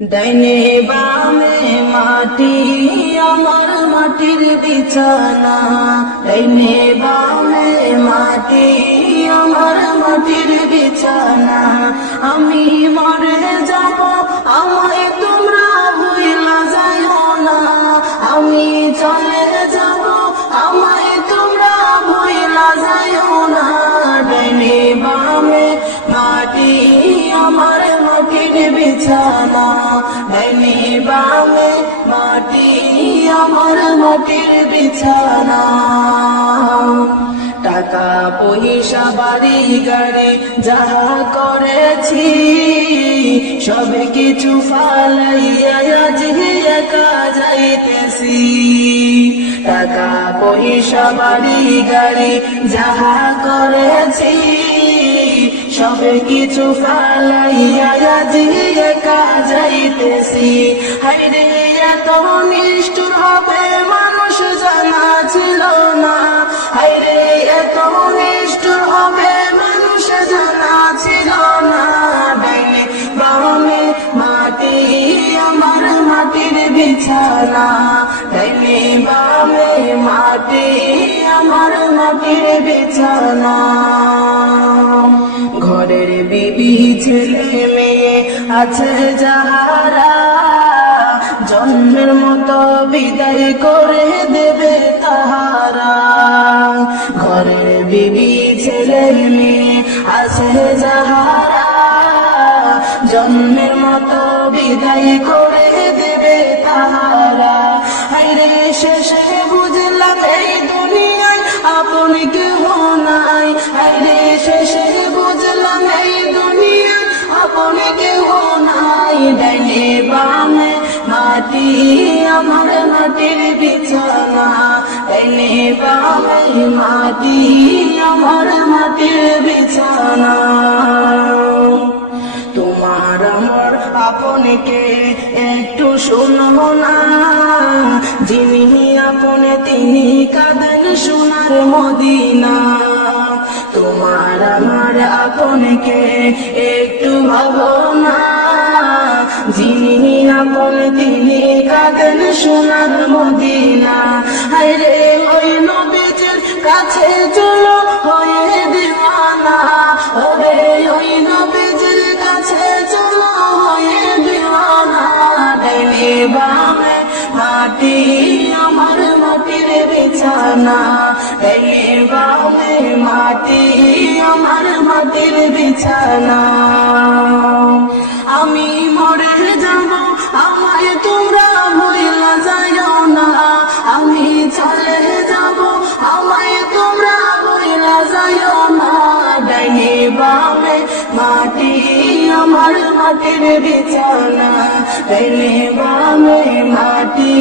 ডাইনে বামে মাটি আমার মাটির বিছানা, ডাইনে বামে মাটি আমার মাটির বিছানা। আমি মরে যাব আমায় তোমরা ভুইলা যাইও না, আমি চলে যাব আমায় তোমরা ভুইলা যাইও না। ডাইনে বামে মাটি আমার মাটির বিছানা, ডাইনে বামে মাটি আমার মাটির বিছানা। টাকা পয়সা বাড়ি গাড়ি যাহা করেছি সব কিছু ফালাইয়া আজ একা যাইতেছি। টাকা পয়সা বাড়ি গাড়ি যাহা করেছি সব কিছু ফালাইয়া আজ একা যাইতেছি। হায়রে এত নিষ্ঠুর হবে মানুষ জানা ছিল না, হায়রে এত নিষ্ঠুর হবে মানুষ জানা ছিল না। ডাইনে বামে মাটি আমার মাটির বিছানা, ডাইনে বামে মাটি আমার মাটির বিছানা। ঘরের বিবি ছেলে মেয়ে আছে যাহারা জন্মের মতো বিদায় করে দেবে তাহারা। ঘরের বিবি ছেলে মেয়ে আছে যাহারা জন্মের মতো বিদায় করে দেবে তাহারা। হায়রে শেষে বুঝলাম এই দুনিয়ায় আপন কেহ নাই, হায়রে শেষে বুঝলাম এই দুনিয়ায় আপন কেহ নাই। ডাইনে বামে মাটি আমার মাটির বিছানা, ডাইনে বামে মাটি আমার মাটির বিছানা। তোমার আমার আপনকে একটু শুনো না, যিনি আপনে তিনি কাঁদেন সোনার মদিনা। তোমার আমার আপনকে একটু ভাবো না, যিনি আপনে তিনি কাঁদেন সোনার মদিনা। হায়রে ওই নবীজির কাছে চলো হয়ে দিওয়ানা, ওরে ওই নবীজির কাছে চলো হয়ে দিওয়ানা। ডাইনে বামে মাটি আমার মাটির বিছানা, ডাইনে বামে মাটি আমার মাটির বিছানা। আমি মরে যাব আমায় তোমরা ভুইলা যাইও না, আমি চলে যাব আমায় তোমরা ভুইলা যাইও না। ডাইনে বামে মাটি আমার মাটির বিছানা, ডাইনে বামে মাটি